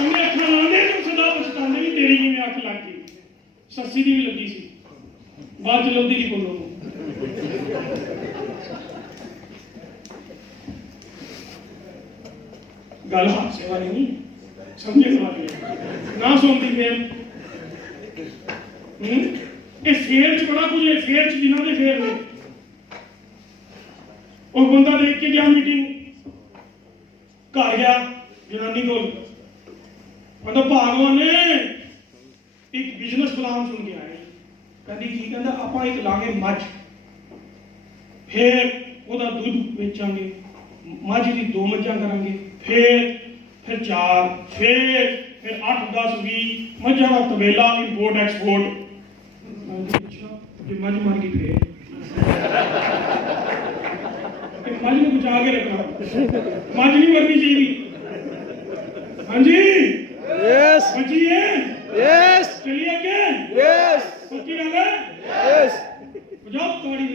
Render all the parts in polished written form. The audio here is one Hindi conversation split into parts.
उन्हें अखा लाने तो सदा पछताने भी तेरी किवें अख लग गई सस्सी दी भी लगी सी बाद च लभदी नहीं बोलो गल हादसे वाली नहीं समझने वाली है ना सुनती फिर ये फेर च बड़ा कुछ है फेर च जिन्हों के फेर ने और बंदा देख के गया मीटिंग घर गया जनानी को मतलब भगवान ने एक बिजनेस प्लान सुन के आए कहती की कहता आप एक लागे मझ फिर ਉਹਦਾ ਦੁੱਧ ਵੇਚਾਂਗੇ मझ की 2 मझां करांगे फिर 4 फिर 8 10 20 मझां का तबेला इंपोर्ट एक्सपोर्ट जो मझ मर गई फिर मझ ने बचा के रखना मझ नहीं मरनी चाहिए हाँ जी यस बची है यस चलिए आगे यस पक्की गल है यस बजाओ ताड़ी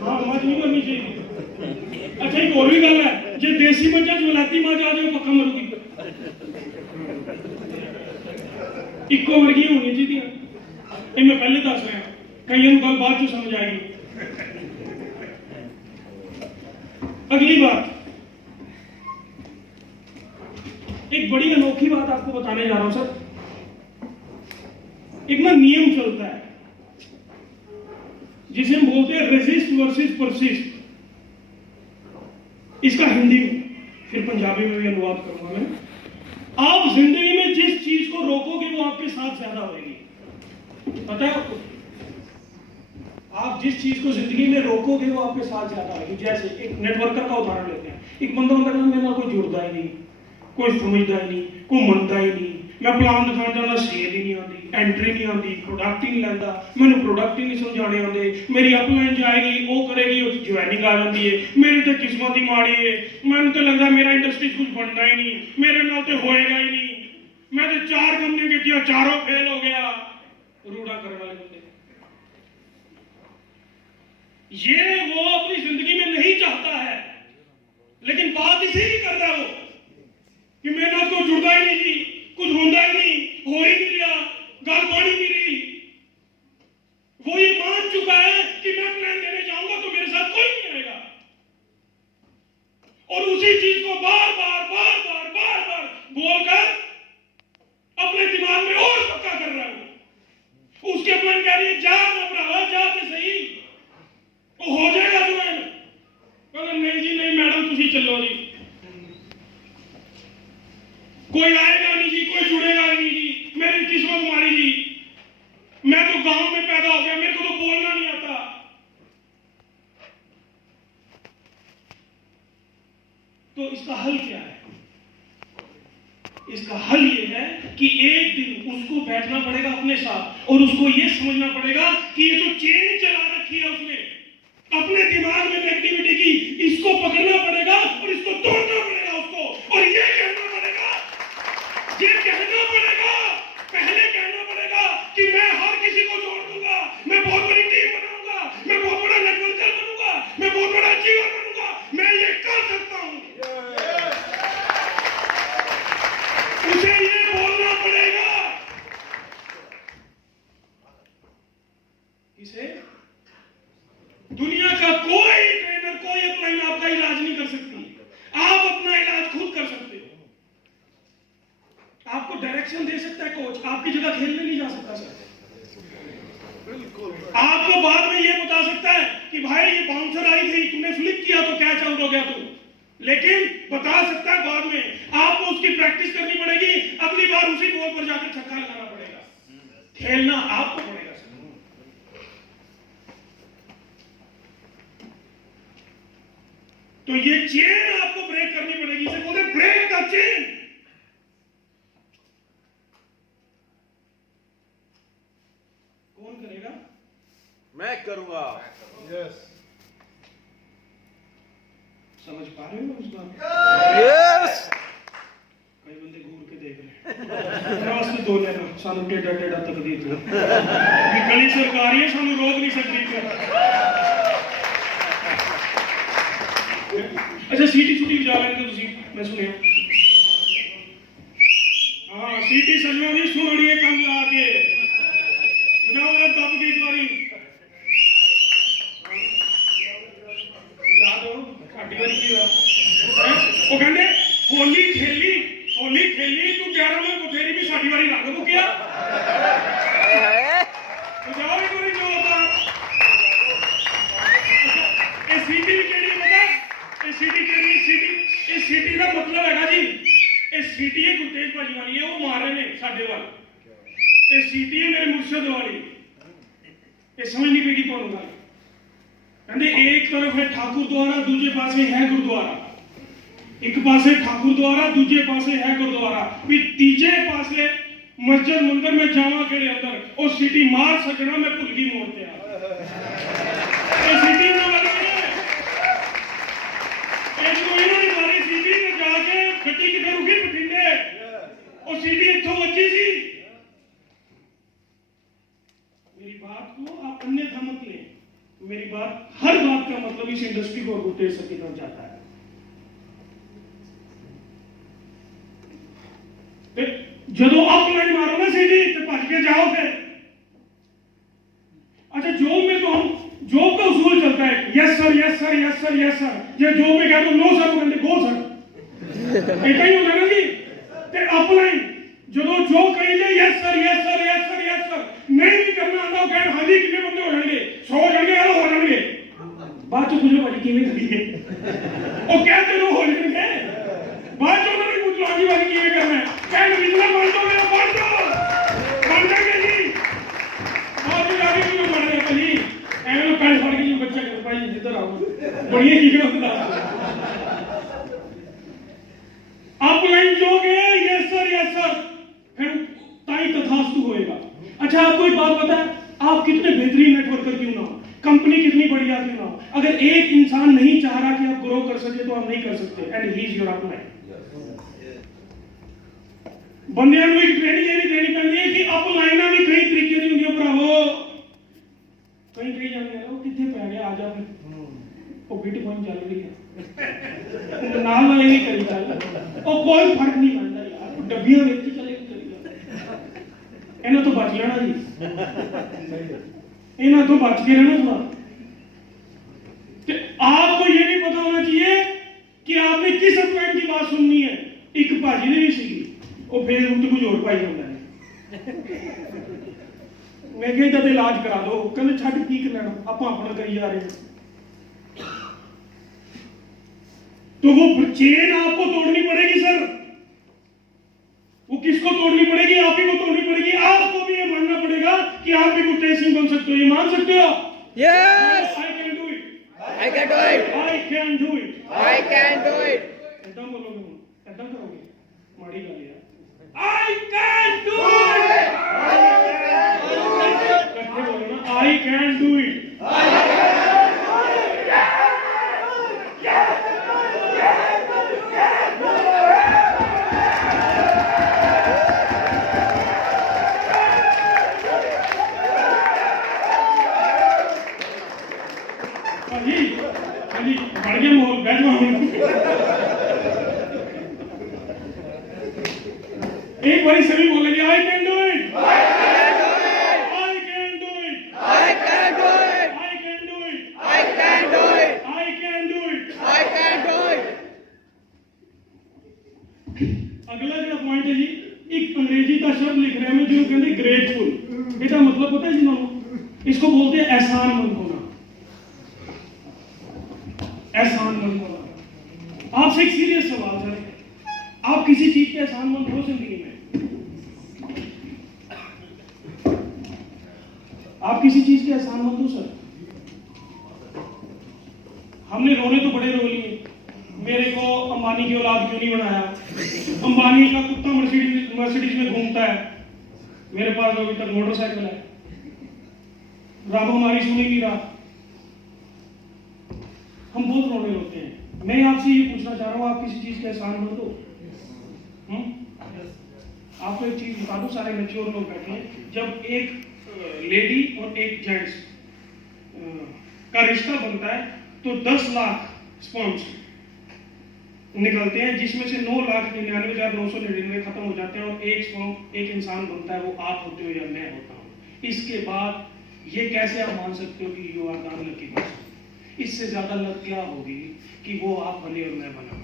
हाँ मझ नहीं मरनी चाहिए अच्छा एक और भी गल है जे देसी मझा च वलायती मझ आ जाए पक्का मरूगी इको वर्गी होनी चाहिए ये मैं पहले दस रहा कई गल बाद चो समझ आएगी अगली बात एक बड़ी अनोखी बात आपको बताने जा रहा हूं सर एक ना नियम चलता है जिसे हम बोलते हैं रेजिस्ट वर्सेस परसिस्ट इसका हिंदी में फिर पंजाबी में भी अनुवाद करूंगा मैं आप जिंदगी में जिस चीज को रोकोगे वो आपके साथ ज्यादा होगी पता है आपको आप जिस चीज को जिंदगी में रोकोगे वो आपके साथ ज्यादा होगी जैसे एक नेटवर्कर का उदाहरण लेते हैं एक बंदा होता है मेरे नाल कोई जुड़ता ही नहीं कोई समझता ही नहीं कोई मनता ही नहीं मैं प्लान दिखाना चाहता सेल ही नहीं आती एंट्री नहीं आती प्रोडक्ट ही नहीं लैंदा मैंने प्रोडक्ट ही नहीं समझाने आते मेरी अपलाइन जाएगी वो करेगी ज्वाइनिंग आ जाती है मेरी तो किस्मत ही माड़ी है मैंने तो लगता मेरा इंडस्ट्री कुछ बनना ही नहीं मेरे नाल तो होएगा ही नहीं मैं तो 4 कंपनी की किया चारों फेल हो गया रूड़ा करने वाले बंदे ये वो अपनी जिंदगी में नहीं चाहता है लेकिन बात इसी की करता है वो कि मेरे नाल कोई जुड़ता ही नहीं जी कुछ होता ही नहीं हो ही नहीं रहा गल पानी नहीं रही वो ये मान चुका है कि मैं प्लान देने जाऊंगा तो मेरे साथ कोई नहीं आएगा और उसी चीज को बार बार बोलकर अपने दिमाग में और पक्का कर रहा हूं उसके प्लान कह रही है जा ना भरावा जा तो सही वो हो जाएगा तुम्हें कहना नहीं जी नहीं मैडम तुसी चलो जी कोई आएगा नहीं जी कोई जुड़ेगा नहीं जी मेरी किस्मत मारी जी मैं तो गांव में पैदा हो गया मेरे को तो बोलना नहीं आता तो इसका हल क्या है इसका हल ये है कि एक दिन उसको बैठना पड़ेगा अपने साथ और उसको ये समझना पड़ेगा कि ये जो चेन चला रखी है उसने अपने दिमाग में नेगेटिविटी की इसको पकड़ना पड़ेगा और इसको तोड़ना पड़ेगा उसको और ये कहना पड़ेगा पहले कहना पड़ेगा कि मैं हर किसी को जोड़ दूंगा मैं बहुत बड़ी टीम बनाऊंगा मैं बहुत बड़ा नेटवर्कर बनूंगा मैं बहुत बड़ा अचीवर बनूंगा मैं ये कर सकता हूं उसे ये बोलना पड़ेगा किसे दुनिया का कोई ट्रेनर कोई अपलाइन आपका इलाज नहीं कर सकती आप अपना इलाज खुद कर सकते हो आपको डायरेक्शन दे सकता है कोच आपकी जगह खेलने नहीं जा सकता सर आपको बाद में ये बता सकता है कि भाई ये बाउंसर आई थी तुमने फ्लिप किया तो कैच आउट हो गया तू लेकिन बता सकता है बाद में आपको उसकी प्रैक्टिस करनी पड़ेगी अगली बार उसी बॉल पर जाकर छक्का लगाना पड़ेगा खेलना आपको पड़ेगा सर तो ये चेन आपको ब्रेक करनी पड़ेगी इसे बोलते ब्रेक द चेन कौन करेगा मैं करूंगा यस समझ पा रहे हो उस बात यस कई बंदे घूर के देख रहे हैं दो लेना सानू टेढ़ा टेढ़ा तकदीर ये गली सरकारी है सानू रोक नहीं सकती अच्छा सीटी छुट्टी बजा लेंगे तुसी मैं सुनिया हाँ सीटी सजना भी सुन अड़िए कम ला के बजाओ यार दब के एक बारी याद हो साडी वारी की वो कहंदे होली खेली तू 11 में बथेरी भी साडी वारी रंग मुकिया बजाओ एक बारी जो होता ये सीटी भी केड़ी पता ये सीटी केड़ी सीटी ये सीटी का मतलब हैगा जी ये सीटी है गुरतेज भाजी वाली है वो मार रहे ने साडे वाल ये सीटी है मेरे मुर्शद वाली ये समझ नहीं पेगी तुहानू गल कहंदे एक तरफ है ठाकुर द्वारा दूजे पासे है गुरुद्वारा एक पासे ठाकुर द्वारा दूजे पासे है गुरुद्वारा भी तीजे पासे मस्जिद मंदिर में जावा केड़े अंदर ओ सीटी मार सकना मैं भुल गई मोड़ ते ये सीटी ना लगी है इनको इन्होंने मारी सीटी में जाके गड्डी किधर रुकी बठिंडे ओ सीटी इत्थों बची सी मेरी बात को आप अन्यथा मत लें मेरी बात हर बात का मतलब इस इंडस्ट्री को गुरतेज सके करना चाहता है जदों ऑफलाइन मारो ना सीटी तो भज के जाओ फिर अच्छा जॉब में तो हम जॉब का उसूल चलता है yes sir yes sir yes sir yes sir ये जॉब में कह दो नो सर कहते गो सर ऐसा ही होता है ना जी ते ऑफलाइन जदों जो कही जाए yes sir yes sir yes sir yes sir नहीं भी करना आंदा कह हां जी कितने बंदे हो जाएंगे 100 हो जाएंगे यार हो जाएंगे बाद च पूछो भाई किवें करिए ओ कहते रहो हो जाएंगे बाद च उन्होंने पूछो आगे वाली किवें करना है कह बिजला बन दो मेरा बन जाएंगे जी बहुत आगे क्यों बढ़ रहे भाई एवं पैर फाड़ के जो बच्चा कर भाई इधर आओ बढ़िया चीजें होता ऑफलाइन जो गए यस सर फिर ताई तथास्तु होएगा अच्छा आपको एक बात पता है आप कितने बेहतरीन नेटवर्कर क्यों ना हो कंपनी कितनी बढ़िया क्यों ना हो अगर एक इंसान नहीं चाह रहा कि आप ग्रो कर सके तो आप नहीं कर सकते and he is your upline बंदियां ਨੂੰ ਇੱਕ ਟ੍ਰੇਨਿੰਗ ਇਹ ਵੀ ਦੇਣੀ ਪੈਂਦੀ ਹੈ ਕਿ ਅਪਲਾਈਨਾਂ ਵੀ ਕਈ ਤਰੀਕੇ ਦੀ ਹੁੰਦੀਆਂ ਭਰਾਵੋ ਕਈ ਜਾਂਦੇ ਆ ਉਹ ਕਿੱਥੇ ਪੈ ਗਿਆ ਆ ਜਾ ਫਿਰ ਉਹ ਬਿਟਕੋਇਨ ਚੱਲ ਰਹੀ ਹੈ ਨਾਲ ਨਾਲ ਇਹ ਕਰੀ ਚੱਲ ਉਹ ਕੋਈ ਫਰਕ ਨਹੀਂ ਪੈਂਦਾ ਯਾਰ ਡੱਬੀਆਂ ਵਿੱਚ ਚਲੇ ਕਰੀ ਜਾ ਇਹਨਾਂ ਤੋਂ ਬਚ ਲੈਣਾ ਜੀ ਇਹਨਾਂ ਤੋਂ बच के रहना थोड़ा तो आपको ये भी पता होना चाहिए कि आपने किस अपलाइन की बात सुननी है एक भाजी ने भी सी ਉਹ ਫੇਰ ਉੱਤੇ ਕੁਝ ਹੋਰ ਪਾਈ ਜਾਂਦਾ ਹੈ ਮੈਂ ਕਿਹਾ ਇਹਦਾ ਤੇ ਇਲਾਜ ਕਰਾ ਦੋ ਕਹਿੰਦੇ ਛੱਡ ਕੀ ਲੈਣਾ ਆਪਾਂ ਆਪਣਾ ਕਰੀ ਜਾ ਰਹੇ ਹਾਂ तो वो चेन आपको तोड़नी पड़ेगी सर वो किसको तोड़नी पड़ेगी आप ही को तोड़नी पड़ेगी आपको भी ये मानना पड़ेगा कि आप भी गुरतेज सिंह बन सकते हो ये मान सकते हो Yes. I can do it I can do it. I can do it I can do it. ऐसा बोलोगे ऐसा करोगे माड़ी गल है I can do it इकट्ठे बोलो ना I can do it बढ़ गया माहौल बैठ जाओ एक बारी सभी बोलेंगे I can do it I can do it I can do it I can do it. I can do it I can do it. I can do it I can do it. अगला जो पॉइंट है जी एक अंग्रेजी का शब्द लिख रहे हैं जो कहते ग्रेटफुल इसका मतलब पता है जिन्होंने इसको बोलते हैं एहसानमंद होना एहसानमंद होना आपसे एक सीरियस सवाल है आप किसी चीज के एहसानमंद हो जिंदगी में आप किसी चीज के एहसानमंद हो सर हमने रोने तो बड़े रो लिए मेरे को अंबानी की औलाद क्यों नहीं बनाया अंबानी का कुत्ता मर्सिडीज में घूमता है मेरे पास अभी तक मोटरसाइकिल है रब हमारी सुन नहीं रहा हम बहुत रोने रोते हैं मैं आपसे ये पूछना चाह रहा हूँ आप किसी चीज के एहसानमंद हो आपको एक चीज बता दो सारे मैच्योर लोग बैठे हैं जब एक लेडी और एक जेंट्स का रिश्ता बनता है तो 10 लाख स्पॉन्स निकलते हैं, जिसमें से 9,99,999 खत्म हो जाते हैं और एक इंसान बनता है, वो आप होते हो या मैं होता हूँ। इसके बाद ये कैसे आप मान सकते हो कि you are the unlucky person? इससे ज्यादा लक क्या होगी कि वो आप बने और मैं बना।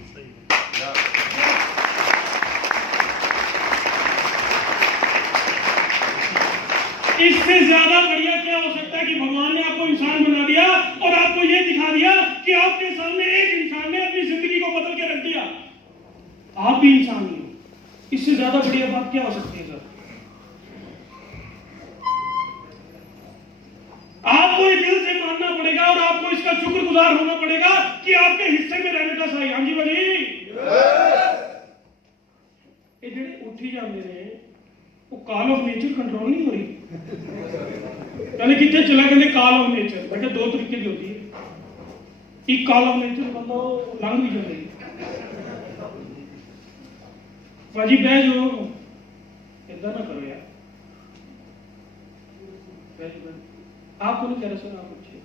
इससे ज्यादा बढ़िया क्या हो सकता है कि भगवान ने आपको इंसान बना दिया और आपको ये दिखा दिया कि आपके सामने एक इंसान ने अपनी जिंदगी को बदल के रख दिया, आप भी इंसान ही हो। इससे ज्यादा बढ़िया बात क्या हो सकती है सर? आपको ये दिल से मानना पड़ेगा और आपको इसका शुक्रगुजार होना पड़ेगा कि आपके हिस्से में रहने का सही। हाँ जी भाजी, ये जेडे उठी जाते हैं वो कॉल ऑफ नेचर कंट्रोल नहीं हो रही। कहने कितने चला, कहते कॉल ऑफ नेचर। बेटा दो तरीके की होती है, एक कॉल ऑफ नेचर बंदा लंघ भी जाए। भाजी बह जो, इतना ना करो यार। आपको नहीं कह रहे सर, आप अच्छे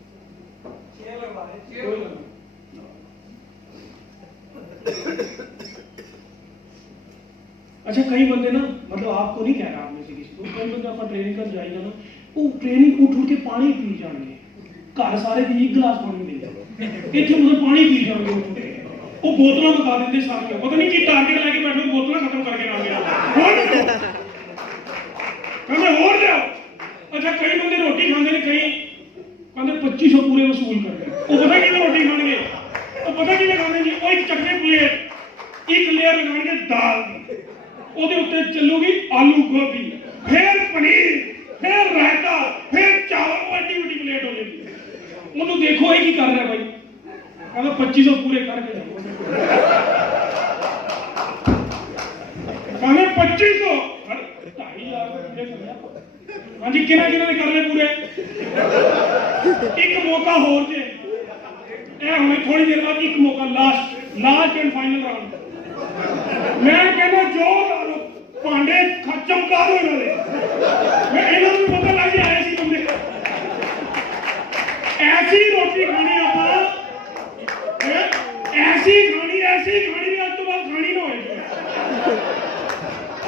अच्छा। कई बंदे ना, मतलब आपको नहीं कह रहा, आप में से किसी को, कई बंदे आप ट्रेनिंग कर जाएगा ना, वो ट्रेनिंग उठ के पानी पी जाएंगे, घर सारे दिन एक गिलास पानी दे इतने मुझे पानी पी जाएंगे उठ के। वो बोतल मंगा देते सारे, पता नहीं कि टारगेट लेके बैठे बोतल खत्म करके आ गया और जाओ। अच्छा कई बंदे रोटी खाते हैं, कई कहते 2500 पूरे वसूल करते हैं। वो पता कि रोटी खाएंगे, वो पता कि खाने जी, वो एक चटनी प्लेट एक लेयर लगाएंगे दाल की, ਉਹਦੇ ਉੱਤੇ ਚੱਲੂਗੀ ਆਲੂ ਗੋਭੀ, ਫਿਰ ਪਨੀਰ, ਫਿਰ ਰਾਇਤਾ, ਫਿਰ ਚਾਵਲ। ਵੱਡੀ ਵੱਡੀ ਪਲੇਟ ਹੋ ਜਾਏਗੀ। ਉਹਨੂੰ ਦੇਖੋ ਇਹ ਕੀ ਕਰ ਰਿਹਾ ਬਾਈ, ਕਹਿੰਦਾ 2500 ਪੂਰੇ ਕਰਕੇ ਜਾਓ। ਕਹਿੰਦੇ 2500 2,500 ਪੂਰੇ ਕਰ। ਹਾਂਜੀ ਕਿਹਨਾਂ ਕਿਹਨਾਂ ਨੇ ਕਰਨੇ ਪੂਰੇ? ਇੱਕ ਮੌਕਾ ਹੋਰ ਜੇ, ਇਹ ਹੁਣੇ ਥੋੜੀ ਦੇਰ ਬਾਅਦ ਇੱਕ ਮੌਕਾ, ਲਾਸਟ ਐਂਡ ਫਾਈਨਲ ਰਾਉਂਡ। मैं कहना जो भांडे चमका दो इन्होंने, भी पता लग गया ऐसी बंदे ऐसी रोटी खानी आप, ऐसी खानी आज तो बाद खानी ना हो।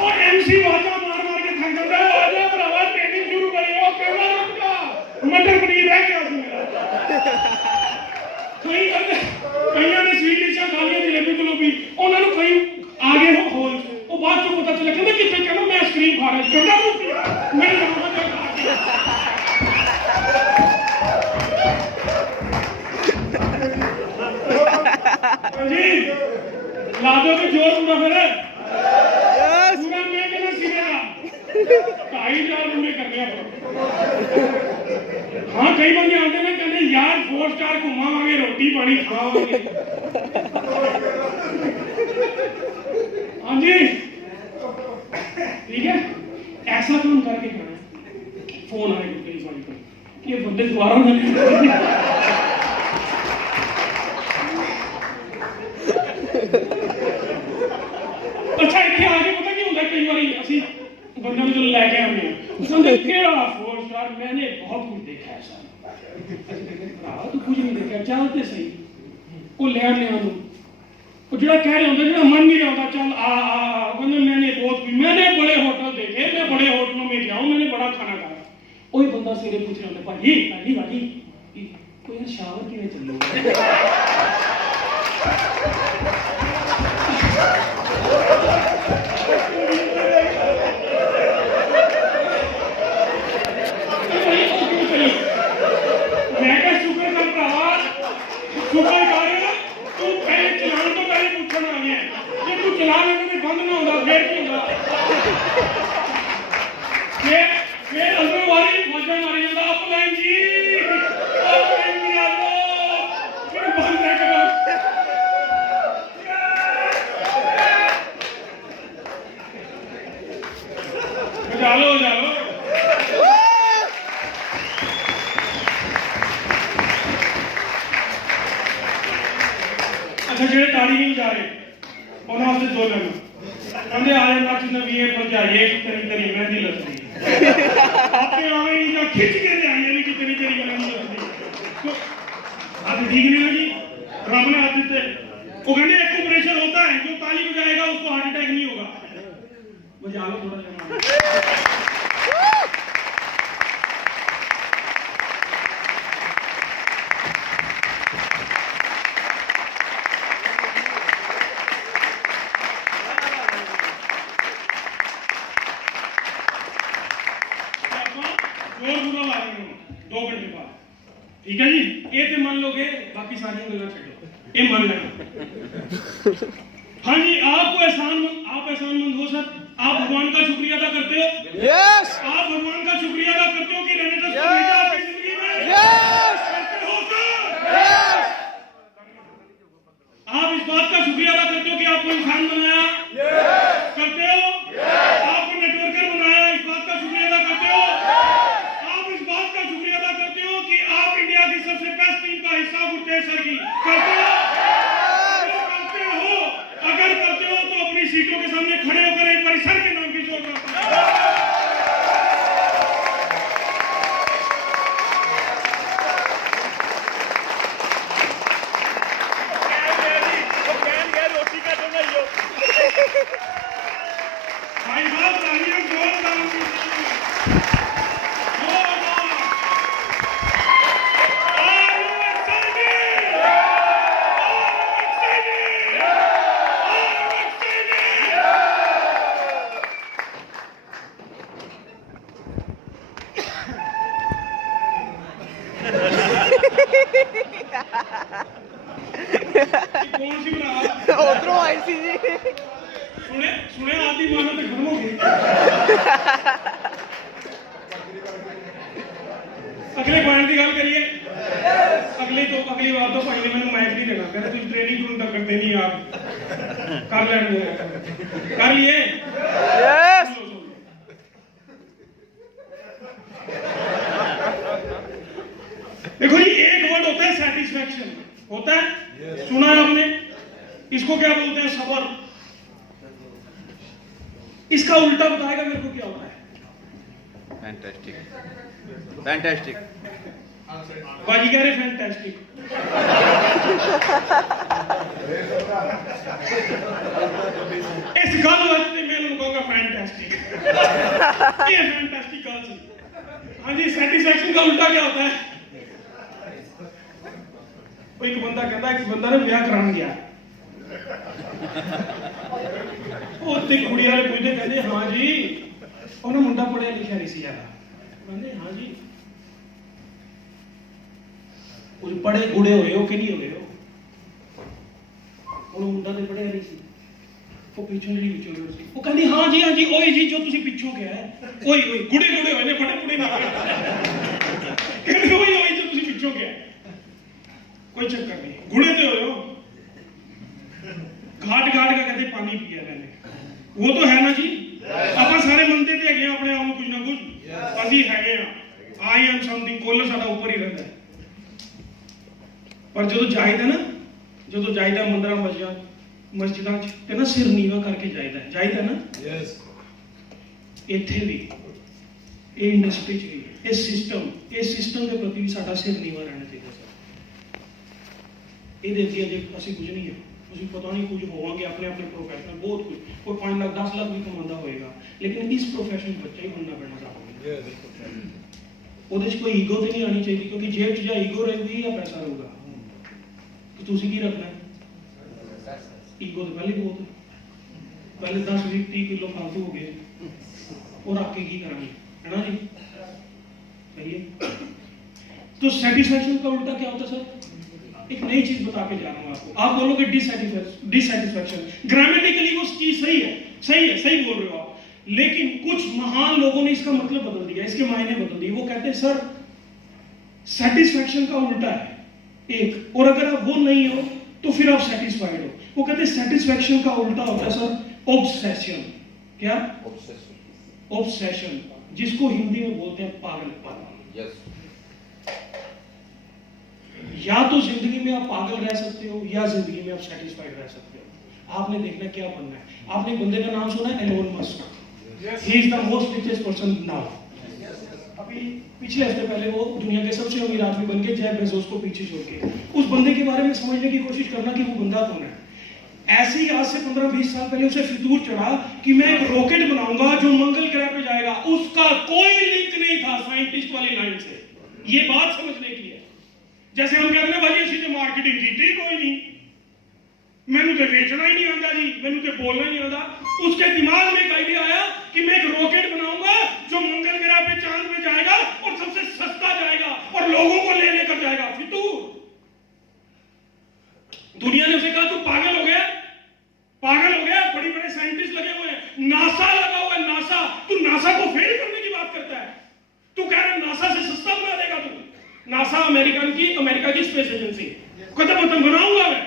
और MC वाजा मार मार के थक जाता है, आजा भरावा ट्रेनिंग शुरू करिए। कहना मटर पनीर रह गया कई ने स्वीट डिशा खा लिया, जलेबी जलेबी, उन्होंने कई आगे हो खोल, वो बाद में पता चला कहते कितने, कहना मैं आइसक्रीम खा रहा हूँ, मैं जी ला दो कि जोर पूरा फिर पूरा, मैं कहना सीधा 2,500 पूरे करने। हाँ कई बंदे आते ना, कहते यार 4 स्टार घुमावांगे, रोटी पानी खावांगे। हाँ जी ठीक है, ऐसा काम करके खाना। फोन आएगा कई बार तो ये बंदे दोबारा ना अच्छा इतने आगे पता क्यों होता है, कई बार असि बंदे को जो लैके आने कहते केड़ा 4 स्टार, मैंने बहुत कुछ देखा है सर। तू कुछ नहीं देखा, चलते सही वो लैन ले आनो, वो जो कह रहे होंगे, जो मन नहीं रहा होता, चल कहते मैंने बड़े होटल देखे, मैं बड़े होटलों में गया हूँ, मैंने बड़ा खाना खाया। वही बंदा सिरे पूछ रहा होता, भाजी कोई शावर किने चलो मैं क्या शुक्र कर रहा, शुक्र कर तू पहले चलाने तो पहले पूछना आ गया, ये तू चला लेने बंद ना होगा फिर की होगा, फिर अंदर वाली मजा मारी जाता अपलाइन जी आ लो, फिर बंद है करो। जालो अच्छा जेडे ताड़ी नहीं बजा रहे उन्होंने वास्ते 2 गल कहते आए नच नवीए भरजाइए तेरी तेरी मेहंदी लगती आपे आवे ही या खिंच के ले आइए कि तेरी तेरी मेहंदी लगती। हाथ ठीक नहीं लगी, रब ने हाथ दिते, वो कहते एक ऑपरेशन 2 घंटे बाद ठीक है जी ये तो मान लोगे बाकी सारी गल्लां छड्डो ये मान लेना हाँ जी आप एहसानमंद हो सर आप भगवान का शुक्रिया अदा करते हो Yes. आप भगवान का शुक्रिया अदा करते हो कि रेनेटस को भेजा आपकी जिंदगी में Yes. करते हो सर Yes. आप इस बात का शुक्रिया अदा करते हो कि आपको इंसान बनाया करते हो आपको नेटवर्कर बनाया इस बात का शुक्रिया अदा करते हो आप इस बात का शुक्रिया अदा करते हो कि आप इंडिया की सबसे बेस्ट टीम का हिस्सा गुरतेज सर की करते हो अगर करते हो तो अपनी सीटों के सामने खड़े होकर एक बार सर के नाम की जोर लगाओ भाई साहब तालियां जोरदार कौन सी बना उधरों आई सी जी सुने आदि मानो तो खत्म हो गई अगले पॉइंट की गल करिए अगली बात तो भाई ने मैंने मैच नहीं देना कहते तुझ ट्रेनिंग क्यों करते नहीं आप कर लेंगे कर लिए Yes. देखो जी एक वर्ड होता है सेटिस्फैक्शन होता है सुना है आपने इसको क्या बोलते हैं सबर इसका उल्टा बताएगा मेरे को क्या होता है Fantastic. बाजी कह रहे फैंटास्टिक इस गल वास्ते मैं उन्हें कहूंगा फैंटास्टिक ये फैंटास्टिक गल सी हाँ जी सेटिस्फैक्शन का उल्टा क्या होता है एक बंदा ने ब्याह कराने गया उत्ते कुड़ी वाले पूछते कहते हाँ जी उन्हें मुंडा पढ़िया लिखा नहीं सी ज्यादा कहते हाँ जी कुछ पढ़े गुड़े हुए हो कि नहीं हुए हो उन्हें मुंडा तो पढ़िया नहीं सी वो पिछों जी विचोलड़ सी वो कहती हाँ जी ओही जी जो तुसी पिछों गया है ओही गुड़े हुए ने पढ़े पुढ़े ना कहते ओही जो तुसी पिछों गया कोई चक्कर नहीं गुड़े तो हो घाट का कहते पानी पिया मैंने वो तो है ना जी ਆਪਾਂ ਸਾਰੇ ਮੰਨਦੇ ਤੇ ਹੈਗੇ ਆਪਣੇ ਆਪ ਨੂੰ ਕੁਝ ਨਾ ਕੁਝ ਅਸੀਂ ਹੈਗੇ ਆ ਆਈ ਐਮ ਸਮਥਿੰਗ ਕੋਲਰ ਸਾਡਾ ਉੱਪਰ ਹੀ ਰਹਿੰਦਾ ਪਰ ਜਦੋਂ ਜਾਈਦਾ ਮੰਦਰਾਂ ਮਸਜਿਦਾਂ ਚ ਤੇ ਨਾ ਸਿਰ ਨੀਵਾ ਕਰਕੇ ਜਾਈਦਾ ਨਾ ਯੈਸ ਇੱਥੇ ਵੀ ਇਹ ਇੰਡਸਟਰੀ ਚ ਵੀ ਇਹ ਸਿਸਟਮ ਦੇ ਪ੍ਰਤੀ ਵੀ ਸਾਡਾ ਸਿਰ ਨੀਵਾ ਰਹਿਣਾ ਚਾਹੀਦਾ ਸਰ ਇਹਦੇ ਅੱਗੇ ਅਸੀਂ ਕੁਝ ਨਹੀਂ ਹੈ ਤੁਸੀਂ ਪਤਾ ਨਹੀਂ ਕੁਝ ਹੋਵਾਂਗੇ ਆਪਣੇ प्रोफेशनल बहुत कुछ कोई 5 लाख 10 लाख भी कमाता होएगा लेकिन इस प्रोफेशन बच्चा ही बनना पैना साहब ਉਹਦੇ ਚ ਕੋਈ ਈਗੋ ਤੇ ਨਹੀਂ ਆਣੀ ਚਾਹੀਦੀ ਕਿਉਂਕਿ ਜੇਬ 'ਚ ਜਾਂ ਈਗੋ ਰਹੂਗੀ ਜਾਂ ਪੈਸਾ ਰਹੂਗਾ ਕਿ ਤੁਸੀਂ ਕੀ ਰੱਖਣਾ ਹੈ ਈਗੋ ਤਾਂ ਪਹਿਲੇ 10 20 30 ਕਿਲੋ ਫालतू ਹੋ गए और आपके की करानी है ना जी कहिए तो सेटिस्फैक्शन का उल्टा क्या होता है सर एक नई चीज बता के जा रहा हूं आपको आप बोलोगे डिसैटिस्फैक्शन ग्रामेटिकली वो चीज सही बोल रहे हो आप लेकिन कुछ महान लोगों ने इसका मतलब बदल दिया इसके मायने बदल दिए वो कहते हैं सर सेटिस्फैक्शन का उल्टा है एक और अगर आप वो नहीं हो तो फिर आप सेटिस्फाइड हो वो कहते हैं सेटिस्फैक्शन का उल्टा होता है सर ऑब्सेशन क्या ऑब्सेशन जिसको हिंदी में बोलते हैं पागलपन यस या तो जिंदगी में आप पागल रह सकते हो या जिंदगी में आप सेटिस्फाइड रह सकते हो आपने देखना क्या बनना है आपने बंदे का नाम सुना है Elon Musk he is the most richest person now अभी पिछले हफ्ते पहले वो दुनिया के सबसे अमीर आदमी बन गए जेफ बेजोस को पीछे छोड़ के उस बंदे के बारे में समझने की कोशिश करना कि वो बंदा कौन है ऐसे ही आज से 15-20 साल पहले उसे फितूर चढ़ा कि मैं एक रॉकेट बनाऊंगा जो मंगल ग्रह पे जाएगा उसका कोई लिंक नहीं था साइंटिस्ट वाली लाइन से ये बात समझने की है जैसे हम कहते हैं भाई ਅਸੀਂ ਤੇ ਮਾਰਕੀਟਿੰਗ ਕੀਤੀ कोई नहीं मैंने तो बेचना ही नहीं आता जी मैंने तो बोलना नहीं आता उसके दिमाग में एक आइडिया आया कि मैं एक रॉकेट बनाऊंगा जो मंगल ग्रह पे चांद पे जाएगा और सबसे सस्ता जाएगा नासा अमेरिका की स्पेस एजेंसी, कहता पतंग बनाऊंगा मैं।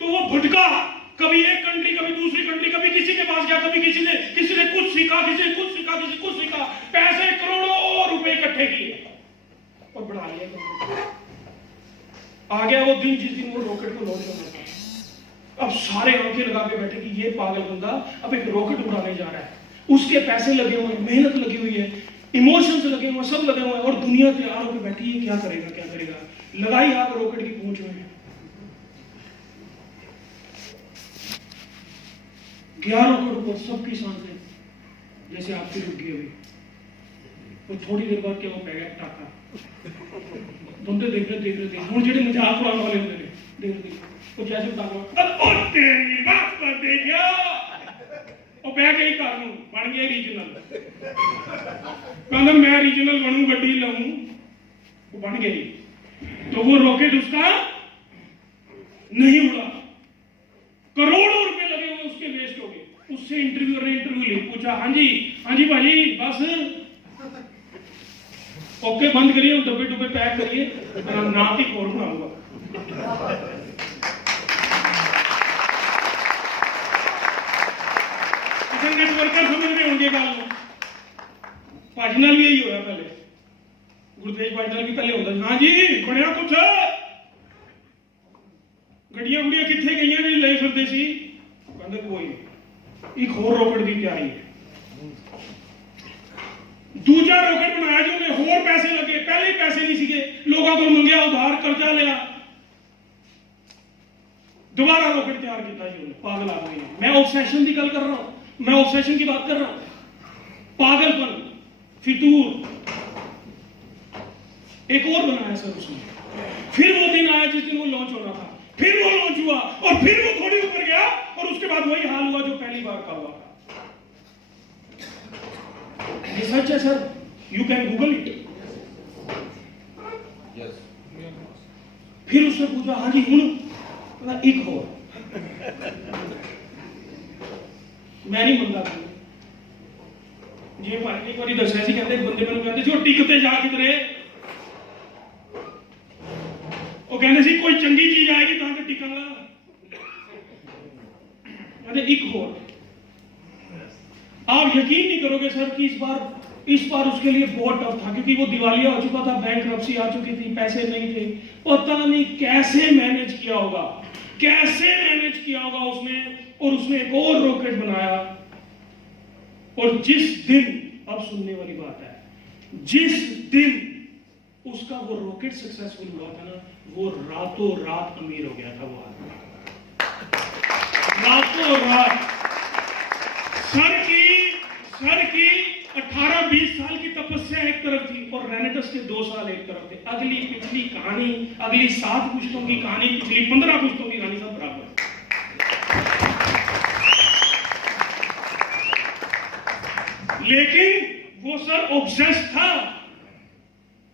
तो वो भटका, कभी एक कंट्री, कभी दूसरी कंट्री, कभी किसी के पास गया, कभी किसी ने कुछ सीखा, किसी ने कुछ सीखा, किसी कुछ सीखा, पैसे करोड़ों रुपए इकट्ठे किए और बढ़ा लिया। आ गया वो दिन जिस दिन वो रॉकेट को लॉन्च होना था। अब सारे आंखें लगा के बैठे कि ये पागल बंदा अब एक रॉकेट उड़ाने जा रहा है, उसके पैसे लगे हुए हैं, मेहनत लगी हुई है, इमोशंस लगे हुए हैं, सब लगे हुए हैं, और दुनिया तैयार होकर बैठी है क्या करेगा क्या करेगा। लगाई आग रॉकेट की पूंछ में, 11 करोड़ ऊपर, सबकी सांसें जैसे आपकी रुक गई हुई। और थोड़ी देर बाद क्या हो गया टाका, बंदे देख रहे हूं जेडे मजाक उड़ाने वाले होंगे ने, देख वो जैसे टाका, अब तेरी बात कर दे गया ਉਹ ਬਹਿ ਕੇ ਹੀ ਕਰ ਨੂੰ ਬਣ ਗਿਆ ਰੀਜਨਲ, ਕਹਿੰਦਾ मैं रीजनल बनूं, गड्डी लाऊं, वो बन गई। तो वो रॉकेट उसका नहीं उड़ा, करोड़ों रुपए लगे हुए उसके वेस्ट हो गए। उससे इंटरव्यू ले पूछा, हाँ जी भाजी बस ओके बंद करिए, डब्बे डुब्बे पैक करिए, नाम की और बनाऊंगा। नेटवर्कर समझ रहे होंगे गल, भाजी नाल भी यही होया पहले, गुरतेज भाजी नाल भी पहले होता। हाँ जी बनया कुछ, गड्डियां गुड़ियां कितने गई ने ले फिरते सी, कहते कोई एक होर रॉकेट की तैयारी है। दूजा रॉकेट बनाया जो ने होर पैसे लगे, पहले ही पैसे नहीं सीगे, लोगों को मंगया, उधार कर्जा लिया, दोबारा रॉकेट तैयार किया जी, पागल आदमी है। मैं ऑब्सेशन की गल कर रहा हूं, मैं ऑब्सेशन की बात कर रहा हूं, पागलपन, फितूर। एक और बनाया सर उसने, फिर वो दिन आया जिस दिन वो लॉन्च होना था, फिर वो लॉन्च हुआ और फिर वो थोड़ी ऊपर गया और उसके बाद वही हाल हुआ जो पहली बार का हुआ था। ये सच है sir, you can Google it. फिर उसने पूछा, हाँ जी हूं एक हो, मैं नहीं मंगा जी भाई ने एक बार दसिया सी, कहते बंदे मैंने कहते सी टिकते जा किधरे, वो कहते सी कोई चंगी चीज आएगी तो टिकांगा, कहते एक हो। आप यकीन नहीं करोगे सर कि इस बार उसके लिए बहुत टफ था, क्योंकि वो दिवालिया हो चुका था, बैंकरप्सी आ चुकी थी, पैसे नहीं थे, पता नहीं कैसे मैनेज किया होगा, उसने, और उसने एक और रॉकेट बनाया। और जिस दिन, अब सुनने वाली बात है, जिस दिन उसका वो रॉकेट सक्सेसफुल हुआ था ना, वो रातों रात अमीर हो गया था वो आदमी, रातों रात। सर की 18-20 साल की तपस्या एक तरफ थी और रेनेटस के 2 साल एक तरफ थे। अगली पिछली कहानी, अगली 7 पुश्तों की कहानी, पिछली 15 पुश्तों की कहानी, सब बराबर। लेकिन वो सर ऑब्सेस्ड था,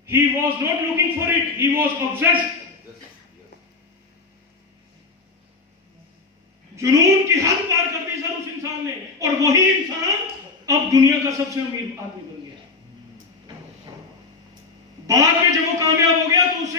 he was not looking for it, he was obsessed। जुनून की हद पार कर दी सर उस इंसान ने, और वही इंसान अब दुनिया का सबसे अमीर आदमी बन गया। बाद में जब वो कामयाब हो गया तो उससे